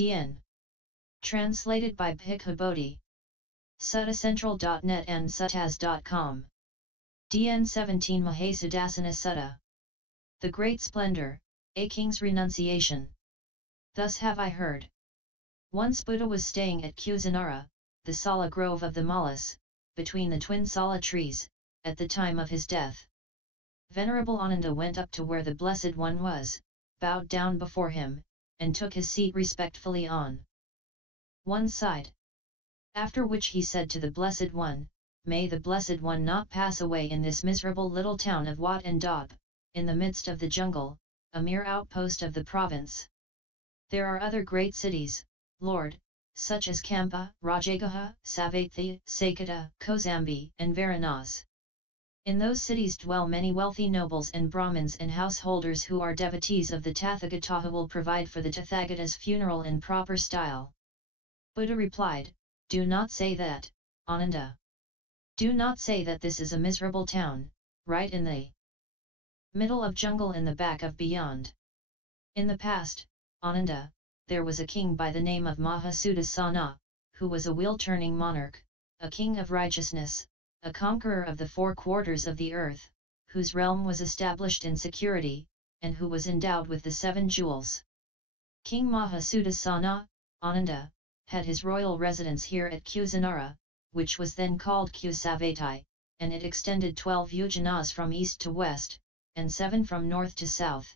DN. Translated by Bhikkhu Bodhi. SuttaCentral.net and suttas.com. DN 17 Mahasudassana Sutta. The Great Splendor, a King's Renunciation. Thus have I heard. Once Buddha was staying at Kusinara, the Sala grove of the Malas, between the twin Sala trees, at the time of his death. Venerable Ananda went up to where the Blessed One was, bowed down before him, and took his seat respectfully on one side. After which he said to the Blessed One, "May the Blessed One not pass away in this miserable little town of Wat and Daub, in the midst of the jungle, a mere outpost of the province. There are other great cities, Lord, such as Kampa, Rajagaha, Savatthi, Sakata, Kozambi, and Varanasi. In those cities dwell many wealthy nobles and Brahmins and householders who are devotees of the Tathagata, who will provide for the Tathagata's funeral in proper style." Buddha replied, "Do not say that, Ananda. Do not say that this is a miserable town, right in the middle of jungle in the back of beyond. In the past, Ananda, there was a king by the name of Mahasudassana, who was a wheel-turning monarch, a king of righteousness, a conqueror of the four quarters of the earth, whose realm was established in security, and who was endowed with the 7 jewels. King Mahasudassana, Ananda, had his royal residence here at Kusinara, which was then called Kusavati, and it extended 12 yojanas from east to west, and 7 from north to south.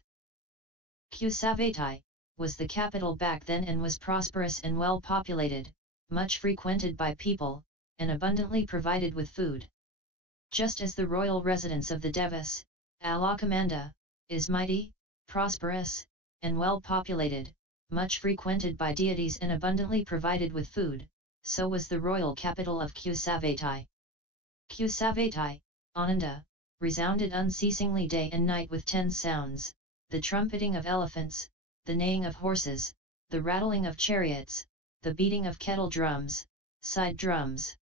Kusavati was the capital back then and was prosperous and well populated, much frequented by people, and abundantly provided with food. Just as the royal residence of the Devas, Alakamanda, is mighty, prosperous, and well populated, much frequented by deities and abundantly provided with food, so was the royal capital of Kusavati. Kusavati, Ananda, resounded unceasingly day and night with 10 sounds, the trumpeting of elephants, the neighing of horses, the rattling of chariots, the beating of kettle drums, side drums,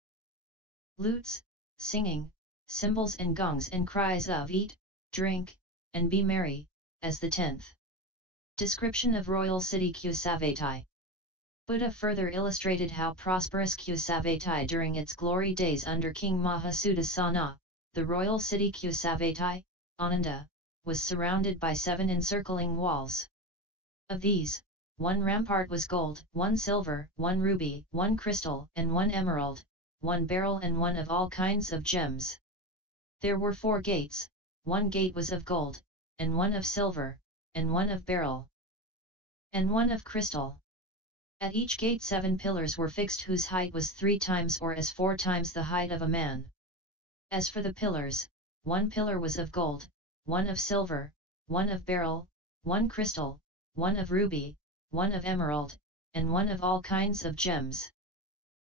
lutes, singing, cymbals and gongs, and cries of "Eat, drink, and be merry," as the 10th description of royal city Kusavati. Buddha further illustrated how prosperous Kusavati during its glory days under King Mahasudassana, the royal city Kusavati, Ananda, was surrounded by 7 encircling walls. Of these, 1 rampart was gold, 1 silver, 1 ruby, 1 crystal, and 1 emerald, 1 beryl, and 1 of all kinds of gems. There were 4 gates, 1 gate was of gold, and 1 of silver, and 1 of beryl, and 1 of crystal. At each gate 7 pillars were fixed whose height was 3 times or as 4 times the height of a man. As for the pillars, 1 pillar was of gold, 1 of silver, 1 of beryl, 1 crystal, 1 of ruby, 1 of emerald, and 1 of all kinds of gems.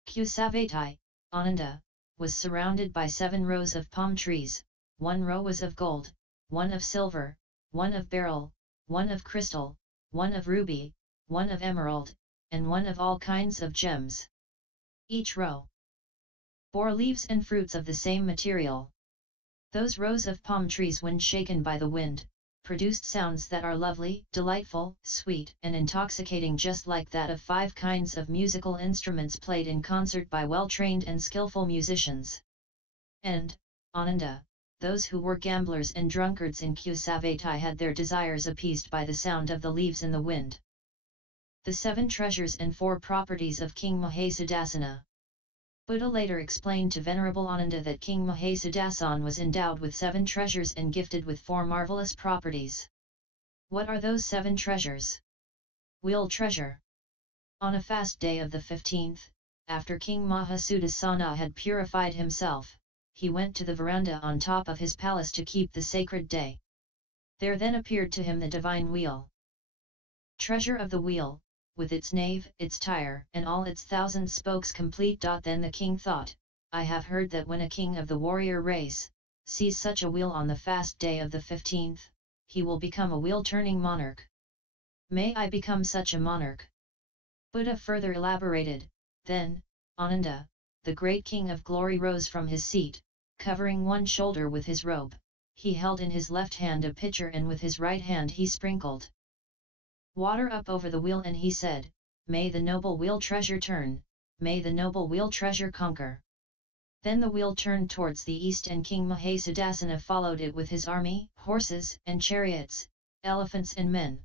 Kusavati, Ananda, was surrounded by 7 rows of palm trees, 1 row was of gold, 1 of silver, 1 of beryl, 1 of crystal, 1 of ruby, 1 of emerald, and 1 of all kinds of gems. Each row bore leaves and fruits of the same material. Those rows of palm trees, when shaken by the wind, produced sounds that are lovely, delightful, sweet, and intoxicating, just like that of 5 kinds of musical instruments played in concert by well-trained and skillful musicians. And, Ananda, those who were gamblers and drunkards in Kusavati had their desires appeased by the sound of the leaves in the wind. The 7 treasures and 4 properties of King Mahasudassana. Buddha later explained to Venerable Ananda that King Mahasudassana was endowed with 7 treasures and gifted with 4 marvelous properties. What are those 7 treasures? Wheel treasure. On a fast day of the 15th, after King Mahasudassana had purified himself, he went to the veranda on top of his palace to keep the sacred day. There then appeared to him the divine wheel. Treasure of the wheel, with its nave, its tire, and all its 1,000 spokes complete. Then the king thought, I have heard that when a king of the warrior race sees such a wheel on the fast day of the 15th, he will become a wheel-turning monarch. May I become such a monarch? Buddha further elaborated, then, Ananda, the great king of glory rose from his seat, covering one shoulder with his robe. He held in his left hand a pitcher and with his right hand he sprinkled water up over the wheel, and he said, may the noble wheel treasure turn, may the noble wheel treasure conquer. Then the wheel turned towards the east and King Mahasudassana followed it with his army, horses and chariots, elephants and men.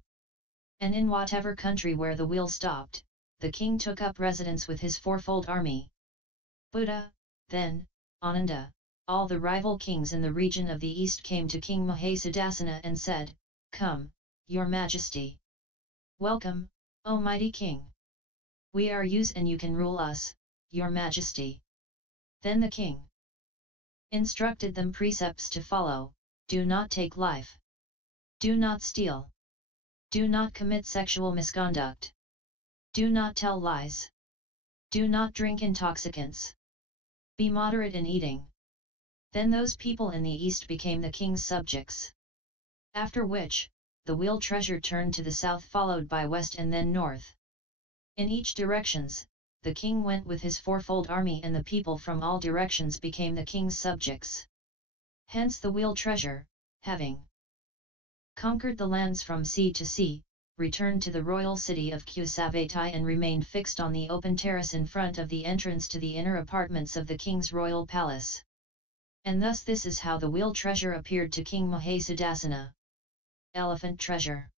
And in whatever country where the wheel stopped, the king took up residence with his fourfold army. Buddha, then, Ananda, all the rival kings in the region of the east came to King Mahasudassana and said, "Come, your majesty. Welcome, O mighty king. We are yours and you can rule us, your majesty." Then the king instructed them precepts to follow: do not take life, do not steal, do not commit sexual misconduct, do not tell lies, do not drink intoxicants, be moderate in eating. Then those people in the east became the king's subjects. After which, the wheel treasure turned to the south followed by west and then north. In each directions, the king went with his fourfold army and the people from all directions became the king's subjects. Hence the wheel treasure, having conquered the lands from sea to sea, returned to the royal city of Kusavati and remained fixed on the open terrace in front of the entrance to the inner apartments of the king's royal palace. And thus this is how the wheel treasure appeared to King Mahasudassana. Elephant treasure.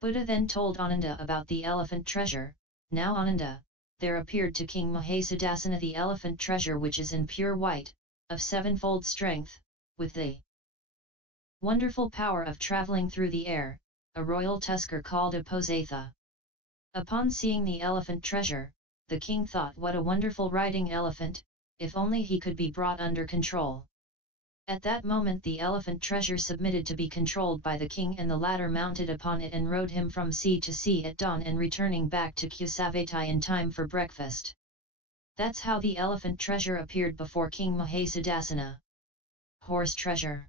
Buddha then told Ananda about the elephant treasure. Now Ananda, there appeared to King Mahasudassana the elephant treasure which is in pure white, of sevenfold strength, with the wonderful power of travelling through the air, a royal tusker called Uposatha. Upon seeing the elephant treasure, the king thought, what a wonderful riding elephant, if only he could be brought under control. At that moment the elephant treasure submitted to be controlled by the king and the latter mounted upon it and rode him from sea to sea at dawn and returning back to Kusavati in time for breakfast. That's how the elephant treasure appeared before King Mahasudassana. Horse treasure.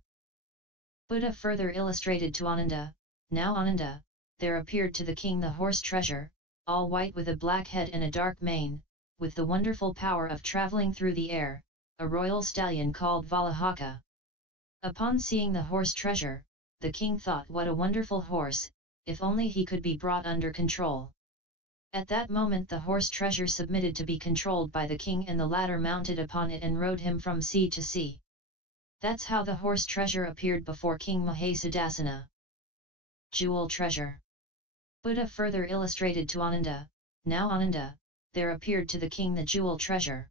Buddha further illustrated to Ananda, now Ananda, there appeared to the king the horse treasure, all white with a black head and a dark mane, with the wonderful power of travelling through the air, a royal stallion called Valahaka. Upon seeing the horse treasure, the king thought, what a wonderful horse, if only he could be brought under control. At that moment the horse treasure submitted to be controlled by the king and the latter mounted upon it and rode him from sea to sea. That's how the horse treasure appeared before King Mahasudassana. Jewel treasure. Buddha further illustrated to Ananda, now Ananda, there appeared to the king the jewel treasure.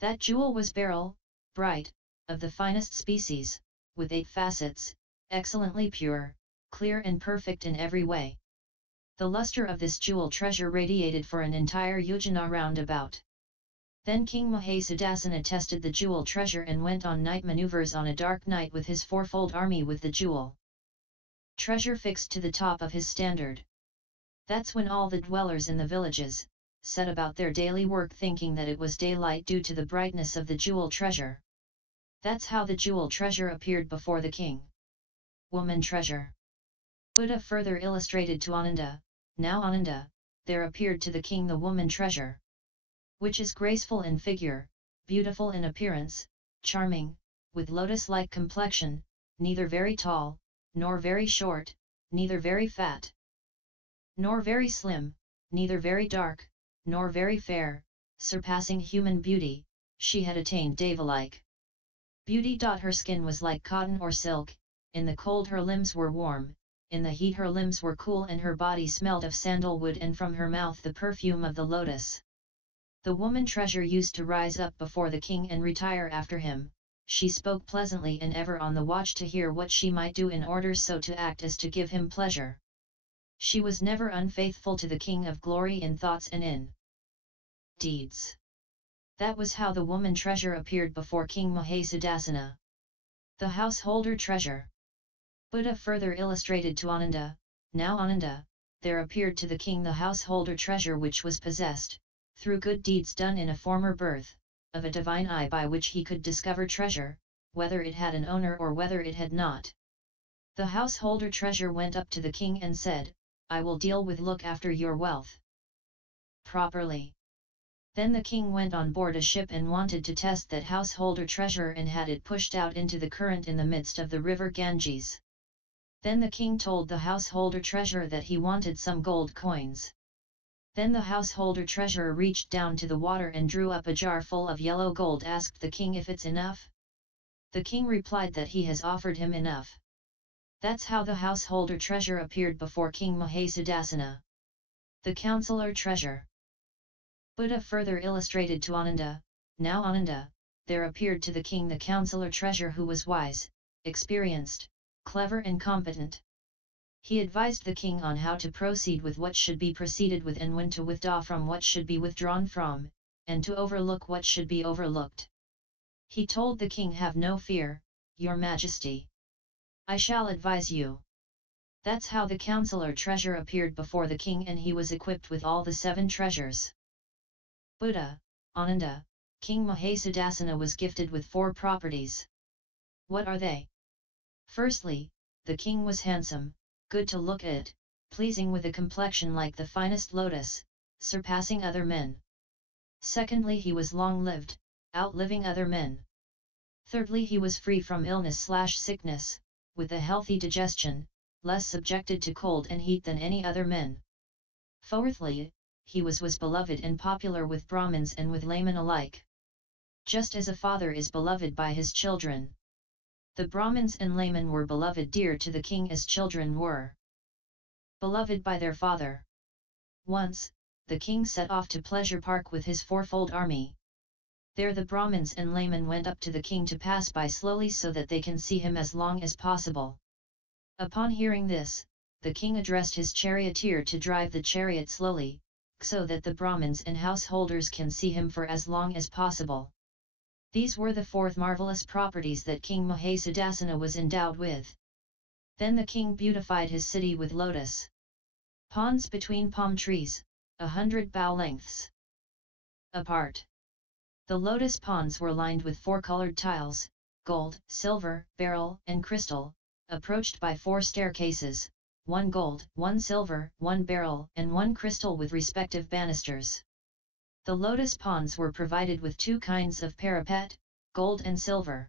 That jewel was beryl, bright, of the finest species, with 8 facets, excellently pure, clear and perfect in every way. The luster of this jewel treasure radiated for an entire yojana round about. Then King Mahasudassana tested the jewel treasure and went on night maneuvers on a dark night with his fourfold army with the jewel treasure fixed to the top of his standard. That's when all the dwellers in the villages set about their daily work thinking that it was daylight due to the brightness of the jewel treasure. That's how the jewel treasure appeared before the king. Woman treasure. Buddha further illustrated to Ananda, now Ananda, there appeared to the king the woman treasure, which is graceful in figure, beautiful in appearance, charming, with lotus-like complexion, neither very tall, nor very short, neither very fat, nor very slim, neither very dark, nor very fair, surpassing human beauty, she had attained deva-like beauty. Her skin was like cotton or silk, in the cold her limbs were warm, in the heat her limbs were cool and her body smelled of sandalwood and from her mouth the perfume of the lotus. The woman treasure used to rise up before the king and retire after him, she spoke pleasantly and ever on the watch to hear what she might do in order so to act as to give him pleasure. She was never unfaithful to the King of Glory in thoughts and in deeds. That was how the woman treasure appeared before King Mahasudassana. The householder treasure. Buddha further illustrated to Ananda, now Ananda, there appeared to the king the householder treasure which was possessed, through good deeds done in a former birth, of a divine eye by which he could discover treasure, whether it had an owner or whether it had not. The householder treasure went up to the king and said, I will deal with look after your wealth properly. Then the king went on board a ship and wanted to test that householder treasure and had it pushed out into the current in the midst of the river Ganges. Then the king told the householder treasure that he wanted some gold coins. Then the householder treasurer reached down to the water and drew up a jar full of yellow gold, asked the king if it's enough. The king replied that he has offered him enough. That's how the householder treasure appeared before King Mahasudassana. The counselor treasure. Buddha further illustrated to Ananda, now Ananda, there appeared to the king the counselor treasure who was wise, experienced, clever and competent. He advised the king on how to proceed with what should be proceeded with and when to withdraw from what should be withdrawn from, and to overlook what should be overlooked. He told the king, "Have no fear, your majesty. I shall advise you." That's how the counselor treasure appeared before the king, and he was equipped with all the 7 treasures. Buddha, Ananda, King Mahasudassana was gifted with 4 properties. What are they? Firstly, the king was handsome, good to look at, pleasing with a complexion like the finest lotus, surpassing other men. Secondly, he was long-lived, outliving other men. Thirdly, he was free from illness/sickness, with a healthy digestion, less subjected to cold and heat than any other men. Fourthly, he was beloved and popular with Brahmins and with laymen alike. Just as a father is beloved by his children, the Brahmins and laymen were beloved dear to the king as children were beloved by their father. Once, the king set off to Pleasure Park with his 4-fold army. There the Brahmins and laymen went up to the king to pass by slowly so that they can see him as long as possible. Upon hearing this, the king addressed his charioteer to drive the chariot slowly, so that the Brahmins and householders can see him for as long as possible. These were the 4 marvelous properties that King Mahasudassana was endowed with. Then the king beautified his city with lotus ponds between palm trees, 100 bow lengths apart. The lotus ponds were lined with 4-colored tiles, gold, silver, beryl, and crystal, approached by 4 staircases, 1 gold, 1 silver, 1 beryl, and 1 crystal with respective banisters. The lotus ponds were provided with 2 kinds of parapet, gold and silver.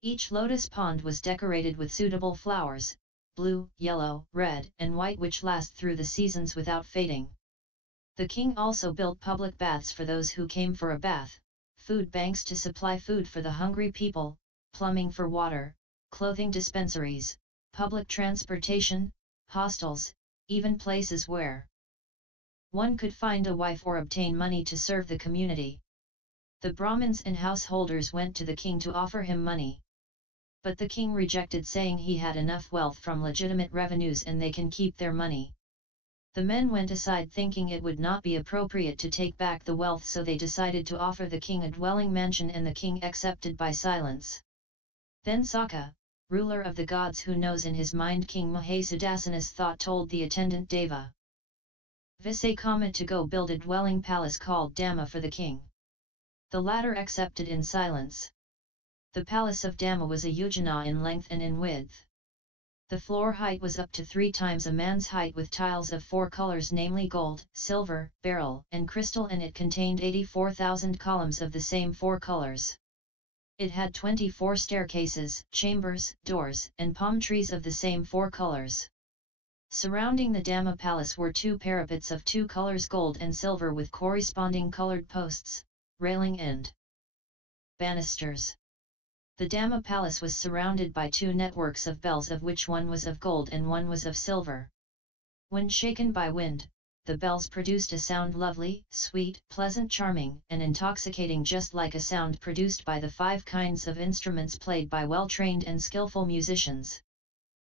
Each lotus pond was decorated with suitable flowers, blue, yellow, red, and white, which last through the seasons without fading. The king also built public baths for those who came for a bath, food banks to supply food for the hungry people, plumbing for water, clothing dispensaries, public transportation, hostels, even places where one could find a wife or obtain money to serve the community. The Brahmins and householders went to the king to offer him money. But the king rejected, saying he had enough wealth from legitimate revenues and they can keep their money. The men went aside thinking it would not be appropriate to take back the wealth, so they decided to offer the king a dwelling mansion, and the king accepted by silence. Then Sakka, ruler of the gods, who knows in his mind King Mahasudassana's thought, told the attendant Deva Visakama to go build a dwelling palace called Dhamma for the king. The latter accepted in silence. The palace of Dhamma was a yojana in length and in width. The floor height was up to 3 times a man's height, with tiles of 4 colors, namely gold, silver, beryl, and crystal, and it contained 84,000 columns of the same 4 colors. It had 24 staircases, chambers, doors, and palm trees of the same 4 colors. Surrounding the Dhamma palace were 2 parapets of 2 colors, gold and silver, with corresponding colored posts, railing and banisters. The Dhamma palace was surrounded by 2 networks of bells, of which one was of gold and one was of silver. When shaken by wind, the bells produced a sound lovely, sweet, pleasant, charming, and intoxicating, just like a sound produced by the 5 kinds of instruments played by well-trained and skillful musicians.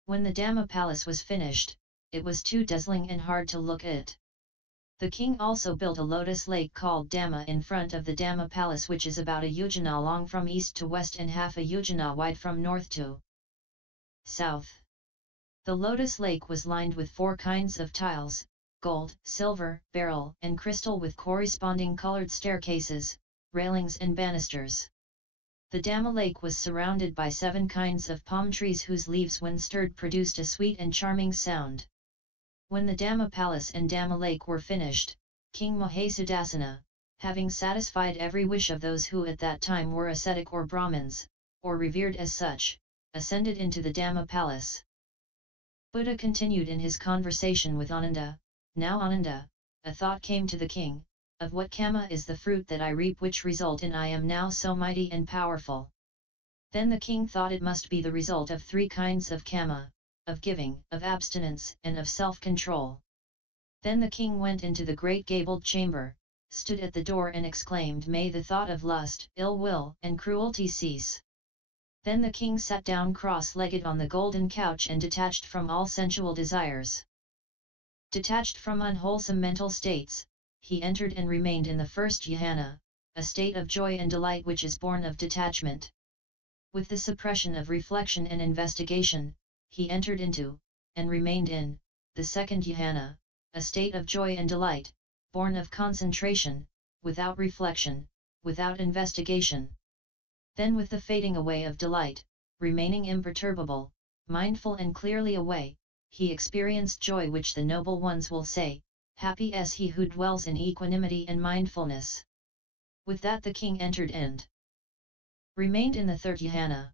When the Dhamma palace was finished, it was too dazzling and hard to look at. The king also built a lotus lake called Dhamma in front of the Dhamma palace, which is about a yojana long from east to west and half a yojana wide from north to south. The lotus lake was lined with 4 kinds of tiles, gold, silver, beryl, and crystal, with corresponding colored staircases, railings and banisters. The Dhamma lake was surrounded by 7 kinds of palm trees, whose leaves when stirred produced a sweet and charming sound. When the Dhamma palace and Dhamma lake were finished, King Mahasudassana, having satisfied every wish of those who at that time were ascetic or Brahmins, or revered as such, ascended into the Dhamma palace. Buddha continued in his conversation with Ananda, now Ananda, a thought came to the king, of what karma is the fruit that I reap which result in I am now so mighty and powerful. Then the king thought it must be the result of three kinds of karma, of giving, of abstinence, and of self-control. Then the king went into the great gabled chamber, stood at the door and exclaimed, "May the thought of lust, ill will, and cruelty cease." Then the king sat down cross-legged on the golden couch and detached from all sensual desires. Detached from unwholesome mental states, he entered and remained in the first jhana, a state of joy and delight which is born of detachment. With the suppression of reflection and investigation, he entered into, and remained in, the second jhana, a state of joy and delight, born of concentration, without reflection, without investigation. Then with the fading away of delight, remaining imperturbable, mindful and clearly away, he experienced joy which the noble ones will say, "Happy is he who dwells in equanimity and mindfulness." With that the king entered and remained in the third jhana.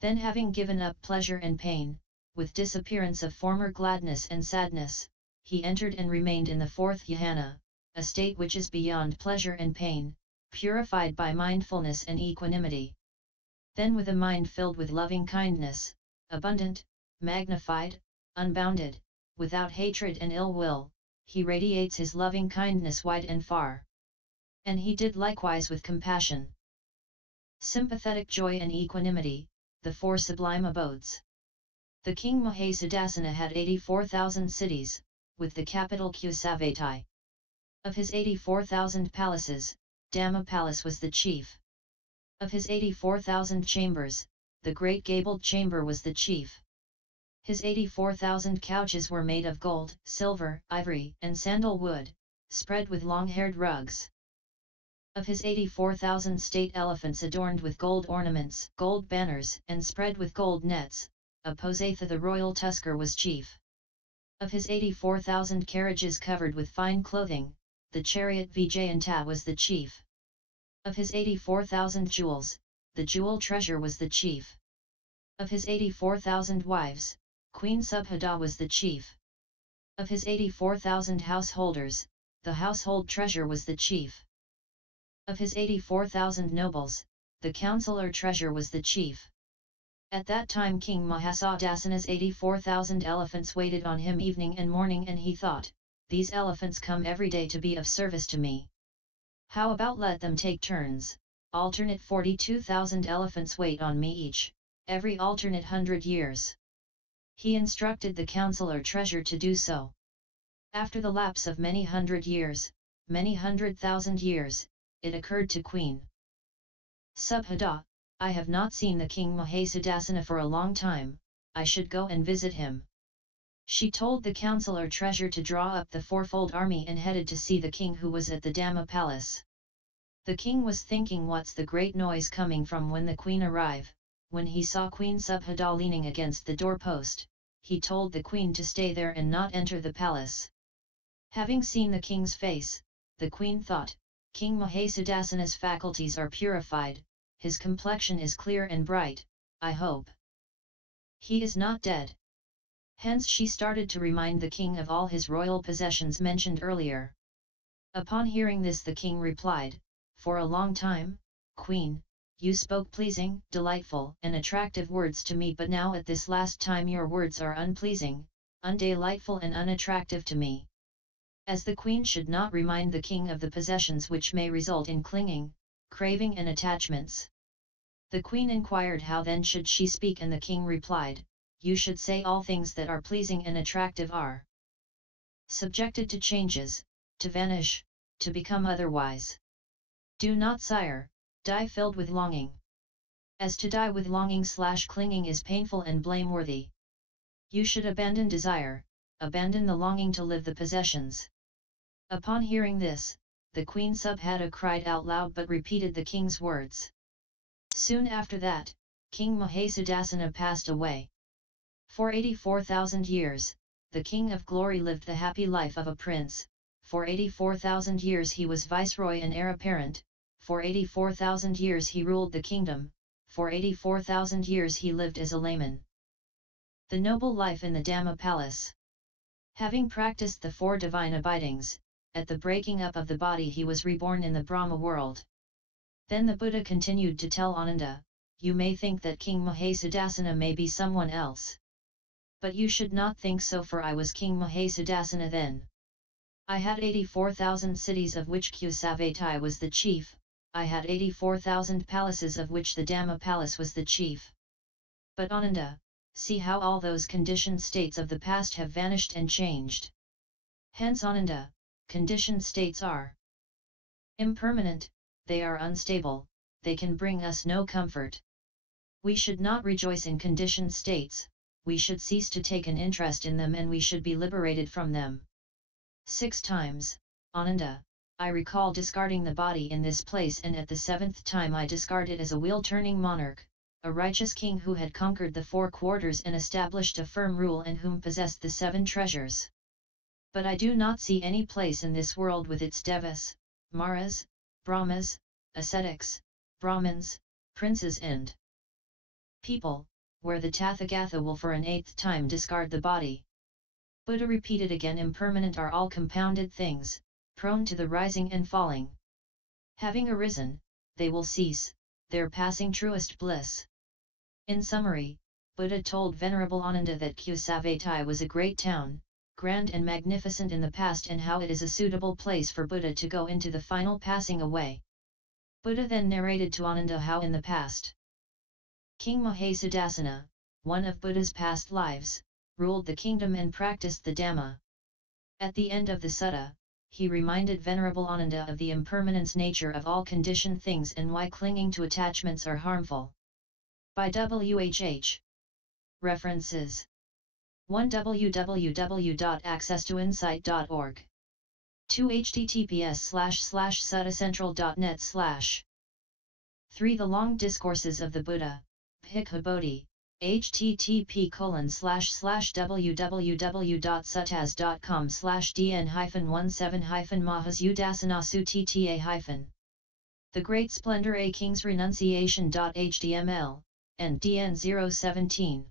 Then having given up pleasure and pain, with disappearance of former gladness and sadness, he entered and remained in the fourth jhana, a state which is beyond pleasure and pain, purified by mindfulness and equanimity. Then with a mind filled with loving kindness, abundant, magnified, unbounded, without hatred and ill will, he radiates his loving kindness wide and far. And he did likewise with compassion, sympathetic joy and equanimity, the four sublime abodes. The King Mahasudassana had 84,000 cities, with the capital Kusavati. Of his 84,000 palaces, Dhamma Palace was the chief. Of his 84,000 chambers, the Great Gabled Chamber was the chief. His 84,000 couches were made of gold, silver, ivory, and sandal wood, spread with long-haired rugs. Of his 84,000 state elephants adorned with gold ornaments, gold banners, and spread with gold nets, Uposatha the royal tusker was chief. Of his 84,000 carriages covered with fine clothing, the chariot Vejayanta was the chief. Of his 84,000 jewels, the jewel treasure was the chief. Of his 84,000 wives, Queen Subhadda was the chief. Of his 84,000 householders, the household treasure was the chief. Of his 84,000 nobles, the councillor treasure was the chief. At that time King Mahasudassana's 84,000 elephants waited on him evening and morning, and he thought, "These elephants come every day to be of service to me. How about let them take turns, alternate 42,000 elephants wait on me each, every alternate 100 years. He instructed the councillor treasure to do so. After the lapse of many 100 years, many 100,000 years, it occurred to Queen Subhadda, "I have not seen the King Mahasudassana for a long time, I should go and visit him." She told the councillor treasure to draw up the fourfold army and headed to see the king, who was at the Dhamma palace. The king was thinking, what's the great noise coming from when the queen arrive? When he saw Queen Subhadda leaning against the doorpost, he told the queen to stay there and not enter the palace. Having seen the king's face, the queen thought, "King Mahasudassana's faculties are purified, his complexion is clear and bright, I hope he is not dead." Hence she started to remind the king of all his royal possessions mentioned earlier. Upon hearing this the king replied, "For a long time, Queen, you spoke pleasing, delightful, and attractive words to me, but now at this last time your words are unpleasing, undelightful and unattractive to me." As the queen should not remind the king of the possessions which may result in clinging, craving and attachments. The queen inquired how then should she speak, and the king replied, "You should say all things that are pleasing and attractive are subjected to changes, to vanish, to become otherwise. Do not, sire, die filled with longing. As to die with longing/clinging is painful and blameworthy. You should abandon desire, abandon the longing to live the possessions." Upon hearing this, the Queen Subhadda cried out loud but repeated the king's words. Soon after that, King Mahasudassana passed away. For 84,000 years, the King of Glory lived the happy life of a prince. For 84,000 years he was viceroy and heir apparent. For 84,000 years he ruled the kingdom. For 84,000 years he lived as a layman. The noble life in the Dhamma palace. Having practiced the four divine abidings, at the breaking up of the body he was reborn in the Brahma world. Then the Buddha continued to tell Ananda, you may think that King Mahasudassana may be someone else. But you should not think so, for I was King Mahasudassana then. I had 84,000 cities of which Kusavati was the chief, I had 84,000 palaces of which the Dhamma palace was the chief. But Ananda, see how all those conditioned states of the past have vanished and changed. Hence Ananda, conditioned states are impermanent, they are unstable, they can bring us no comfort. We should not rejoice in conditioned states, we should cease to take an interest in them, and we should be liberated from them. 6 times, Ananda, I recall discarding the body in this place, and at the 7th time I discard it as a wheel-turning monarch, a righteous king who had conquered the 4 quarters and established a firm rule, and whom possessed the 7 treasures. But I do not see any place in this world with its devas, maras, brahmas, ascetics, brahmins, princes and people, where the Tathagatha will for an 8th time discard the body. Buddha repeated again, impermanent are all compounded things, prone to the rising and falling. Having arisen, they will cease, their passing truest bliss. In summary, Buddha told Venerable Ananda that Kusavati was a great town, grand and magnificent in the past, and how it is a suitable place for Buddha to go into the final passing away. Buddha then narrated to Ananda how in the past, King Mahasudassana, one of Buddha's past lives, ruled the kingdom and practiced the Dhamma. At the end of the sutta, he reminded Venerable Ananda of the impermanence nature of all conditioned things and why clinging to attachments are harmful. By WHH. References 1. www.accesstoinsight.org 2. https://suttacentral.net/ 3. The Long Discourses of the Buddha, Bhikkhu Bodhi, http://www.suttas.com/dn-17-Mahasudassana Sutta. The Great Splendor A King's Renunciation.html, and DN017.